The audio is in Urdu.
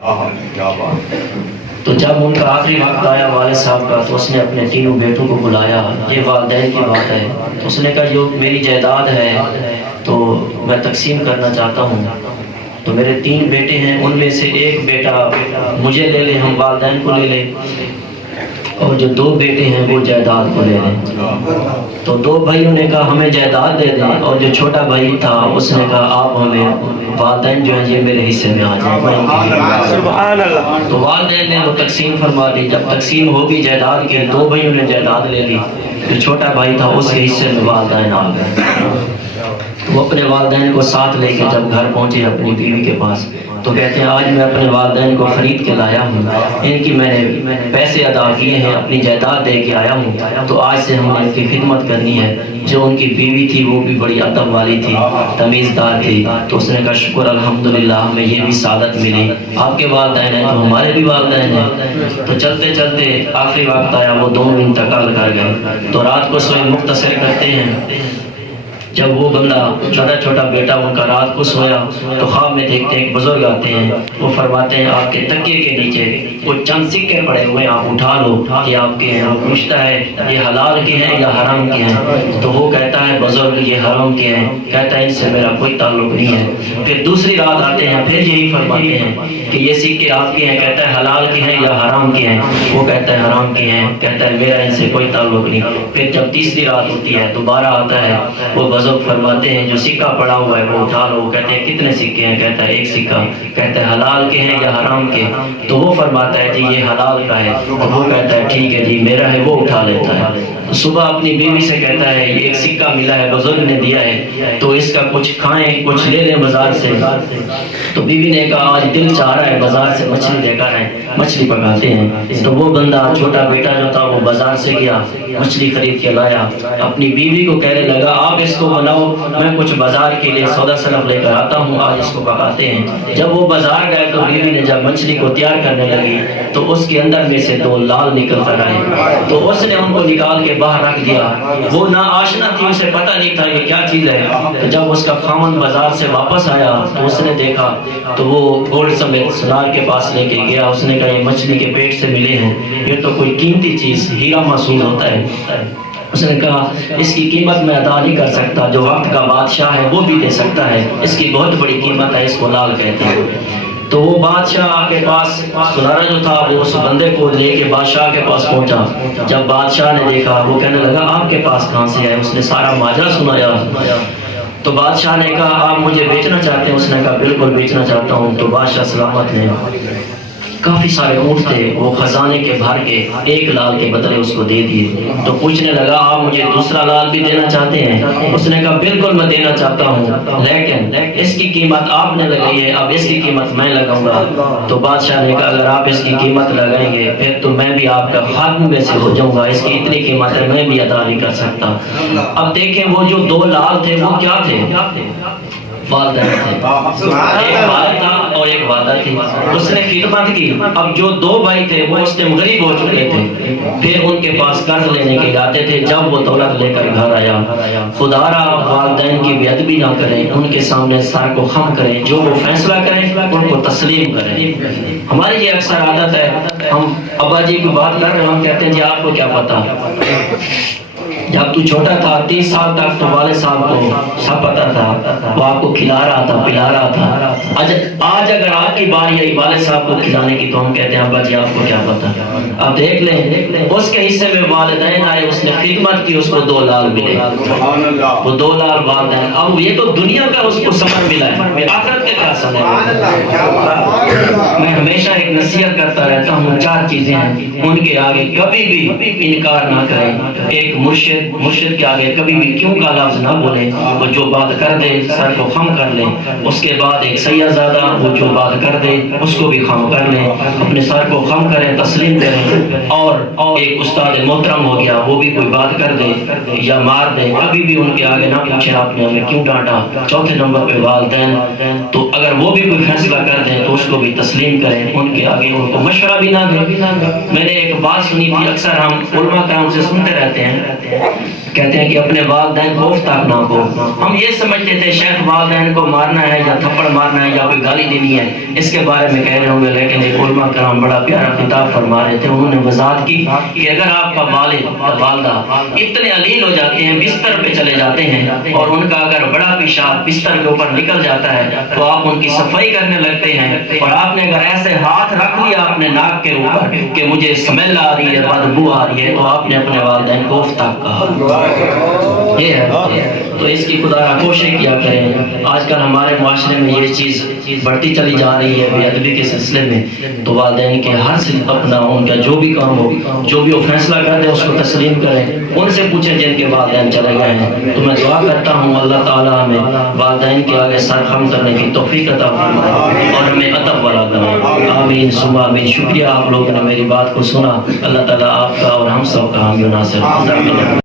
تو جب ان کا آخری وقت آیا والد صاحب کا تو اس نے اپنے تینوں بیٹوں کو بلایا، یہ والدین کی بات ہے، تو اس نے کہا جو میری جائیداد ہے تو میں تقسیم کرنا چاہتا ہوں، تو میرے 3 بیٹے ہیں، ان میں سے ایک بیٹا مجھے لے لے، ہم والدین کو لے لیں، اور جو 2 بیٹے ہیں وہ جائیداد کو لے لیں۔ تو 2 بھائیوں نے کہا ہمیں جائیداد دے دیں، اور جو چھوٹا بھائی تھا اس نے کہا آپ ہمیں والدین جو ہیں یہ میرے حصے میں آ جائیں۔ سبحان اللہ۔ تو والدین نے وہ تقسیم فرما دی، جب تقسیم ہوگی جائیداد کے 2 بھائیوں نے جائیداد لے لی، جو چھوٹا بھائی تھا اس کے حصے میں والدین آ گئے۔ وہ اپنے والدین کو ساتھ لے کے جب گھر پہنچے اپنی بیوی کے پاس تو کہتے ہیں آج میں اپنے والدین کو خرید کے لایا ہوں، ان کی میں نے پیسے ادا کیے ہیں، اپنی جائیداد دے کے آیا ہوں، تو آج سے ہم نے ان کی خدمت کرنی ہے۔ جو ان کی بیوی تھی وہ بھی بڑی ادب والی تھی، تمیزدار تھی، تو اس نے کہا شکر الحمدللہ ہمیں یہ بھی سعادت ملی، آپ کے والدین ہیں تو ہمارے بھی والدین ہیں۔ تو چلتے چلتے آخری وقت آیا، وہ دونوں انتقال کر گئے۔ تو رات کو سوئے مختصر کرتے ہیں، جب وہ بندہ چھوٹا چھوٹا بیٹا ان کا رات کو سویا تو خواب میں دیکھتے ہیں ایک بزرگ آتے ہیں، وہ فرماتے ہیں آپ کے تکیے کے نیچے وہ چند سکے پڑے ہوئے آپ اٹھا لو، یہ آپ کے ہیں۔ وہ پوچھتا ہے یہ حلال کے ہیں یا حرام کے ہیں؟ تو وہ کہتا ہے بزرگ یہ حرام کے ہیں۔ کہتا ہے ان سے میرا کوئی تعلق نہیں ہے۔ پھر دوسری رات آتے ہیں، پھر یہی فرماتے ہیں کہ یہ سکے آپ کے ہیں۔ کہتا ہے حلال کے ہیں یا حرام کے ہیں؟ وہ کہتا ہے حرام کے ہیں۔ کہتا ہے میرا ان سے کوئی تعلق نہیں۔ پھر جب تیسری رات ہوتی ہے دوبارہ آتا ہے، وہ بزرگ فرماتے ہیں جو سکہ پڑا ہوا ہے وہ اٹھا لو۔ کہتے ہیں کتنے سکے ہیں؟ کہتا ہے 1 سکہ۔ کہتا ہے حلال کے ہیں یا حرام کے؟ تو وہ فرماتا ہے جی یہ حلال کا ہے۔ تو وہ کہتا ہے ٹھیک ہے جی میرا ہے، وہ اٹھا لیتا ہے۔ تو صبح اپنی بیوی سے کہتا ہے یہ 1 سکہ ملا ہے، بزرگ نے دیا ہے، تو اس کا کچھ کھائیں، کچھ لے لیں بازار سے۔ تو بیوی نے کہا آج دل چاہ رہا ہے بازار سے مچھلی لے کر آئیں، مچھلی پکاتے ہیں۔ تو وہ بندہ چھوٹا بیٹا جو تھا وہ بازار سے گیا، مچھلی خرید کے لایا، اپنی بیوی کو کہنے لگا آپ اس کو بناؤ، میں کچھ بازار کے لیے سودا سلف لے کر آتا ہوں، آج اس کو پکاتے ہیں۔ جب وہ بازار گئے تو بیوی نے جب مچھلی کو تیار کرنے لگی تو اس کے اندر میں سے 2 لال نکل کر آئے، تو اس نے ان کو نکال کے باہر رکھ دیا۔ وہ نا آشنا تھی، اسے پتہ نہیں تھا یہ کیا چیز ہے۔ تو جب اس کا خاوند بازار سے واپس آیا تو اس نے دیکھا تو وہ گولڈ سمیت سونار کے پاس لے کے گیا۔ اس نے کہا یہ مچھلی کے پیٹ سے ملے ہیں، یہ تو کوئی قیمتی چیز ہیرا محسوس ہوتا ہے۔ اس نے کہا اس کی قیمت میں ادا نہیں کر سکتا، جو وقت کا بادشاہ ہے وہ بھی دے سکتا ہے، اس کی بہت بڑی قیمت ہے، اس کو لال کہتے ہیں۔ تو وہ بادشاہ کے پاس سنارا جو تھا وہ اس بندے کو لے کے بادشاہ کے پاس پہنچا۔ جب بادشاہ نے دیکھا وہ کہنے لگا آپ کے پاس کہاں سے ہے؟ اس نے سارا ماجرا سنایا۔ تو بادشاہ نے کہا آپ مجھے بیچنا چاہتے ہیں؟ اس نے کہا بالکل بیچنا چاہتا ہوں۔ تو بادشاہ سلامت نے کافی سارے اونٹ تھے، وہ خزانے کے بھر کے 1 لال کے بدلے اس کو دے دیے۔ تو پوچھنے لگا آپ مجھے دوسرا لال بھی دینا چاہتے ہیں؟ اس نے کہا بالکل میں دینا چاہتا ہوں، لیکن اس کی قیمت آپ نے لگائی ہے، اب اس کی قیمت میں لگاؤں گا۔ تو بادشاہ نے کہا اگر آپ اس کی قیمت لگائیں گے پھر تو میں بھی آپ کا خادم میں سے ہو جاؤں گا، اس کی اتنی قیمت ہے میں بھی ادا نہیں کر سکتا۔ اب دیکھیں وہ جو 2 لال تھے وہ کیا تھے؟ والدین تھے، ایک والد تھا اور ایک والدہ تھی۔ اس نے خدمت کی۔ اب جو 2 بھائی تھے وہ اس ٹائم غریب ہو چکے تھے، پھر ان کے پاس قرض لینے کے جاتے تھے۔ جب وہ دولت لے کر گھر آیا، خدا را والدین کی بے ادبی نہ کریں، ان کے سامنے سر کو خم کریں، جو وہ فیصلہ کریں ان کو تسلیم کریں۔ ہماری یہ اکثر عادت ہے، ہم ابا جی کی بات کر رہے ہیں، ہم کہتے ہیں جی آپ کو کیا پتا؟ جب تو چھوٹا تھا 30 سال تک تو والد صاحب کو سب پتا تھا، وہ آپ کو کھلا رہا تھا پلا رہا تھا۔ آج اگر آپ کی باری آئی والد صاحب کو کھلانے کی تو ہم کہتے ہیں ابا جی آپ کو کیا پتا؟ اب دیکھ لیں اس کے حصے میں والدین آئے، اس نے خدمت کی، اس کو 2 لال ملے، وہ 2 لال والدین۔ اب یہ تو دنیا کا اس کو ثمر ملا ہے، آخرت کے کیا ثمر ہے؟ میں ہمیشہ ایک نصیحت کرتا رہتا ہوں، 4 چیزیں ہیں ان کے آگے کبھی بھی انکار نہ کریں۔ ایک مرشد کے آگے کبھی بھی کیوں کا لفظ نہ بولیں، وہ جو بات کر دے سر کو خم کر لیں۔ اس کے بعد ایک سیاح زادہ، وہ جو بات کر دے اس کو بھی خم کر لیں، اپنے سر کو خم کریں، تسلیم کریں۔ اور ایک استاد محترم ہو گیا، وہ بھی کوئی بات کر دے یا مار دے، کبھی بھی ان کے آگے نہ پوچھیں آپ نے ہمیں کیوں ڈانٹا۔ 4تھے نمبر پہ والدین، تو اگر وہ بھی کوئی فیصلہ کر دیں تو اس کو بھی تسلیم کریں، ان کے آگے ان کو مشورہ بھی نہ دیں۔ میں نے ایک بات سنی تھی، اکثر ہم علماء کرام سے سنتے رہتے ہیں کہتے ہیں کہ اپنے والدین کو افتاق نہ کو. ہم یہ سمجھتے تھے شاید والدین کو مارنا ہے یا تھپڑ مارنا ہے یا کوئی گالی دینی ہے، اس کے بارے میں کہہ رہے ہوں گے، لیکن ایک علماء کرام بڑا پیارا خطاب فرما رہے تھے. انہوں نے وضاحت کی کہ اگر آپ کا والد یا والدہ اتنے علیل ہو جاتے ہیں، بستر پہ چلے جاتے ہیں اور ان کا اگر بڑا پیشاب بستر کے اوپر نکل جاتا ہے تو آپ ان کی صفائی کرنے لگتے ہیں، اور آپ نے اگر ایسے ہاتھ رکھ لیا اپنے ناک کے اوپر کہ مجھے اسمیل آ رہی ہے، بدبو آ رہی ہے، تو آپ نے اپنے والدین کو افتاق کہا. یہ ہے. تو اس کی خدا را کوشش کیا کریں. آج کل ہمارے معاشرے میں یہ چیز بڑھتی چلی جا رہی ہے بے ادبی کے سلسلے میں. تو والدین کے ہر سے اپنا ان کا جو بھی کام ہو، جو بھی وہ فیصلہ کر دیں اس کو تسلیم کریں. ان سے پوچھیں جن کے والدین چلے گئے ہیں. تو میں دعا کرتا ہوں اللہ تعالیٰ ہمیں والدین کے آگے سر خم کرنے کی توفیق عطا فرمائے اور ہمیں ادب والا بنائے. آمین ثم آمین. شکریہ آپ لوگوں نے میری بات کو سنا. اللہ تعالیٰ آپ کا اور ہم سب کا حامی و ناصر.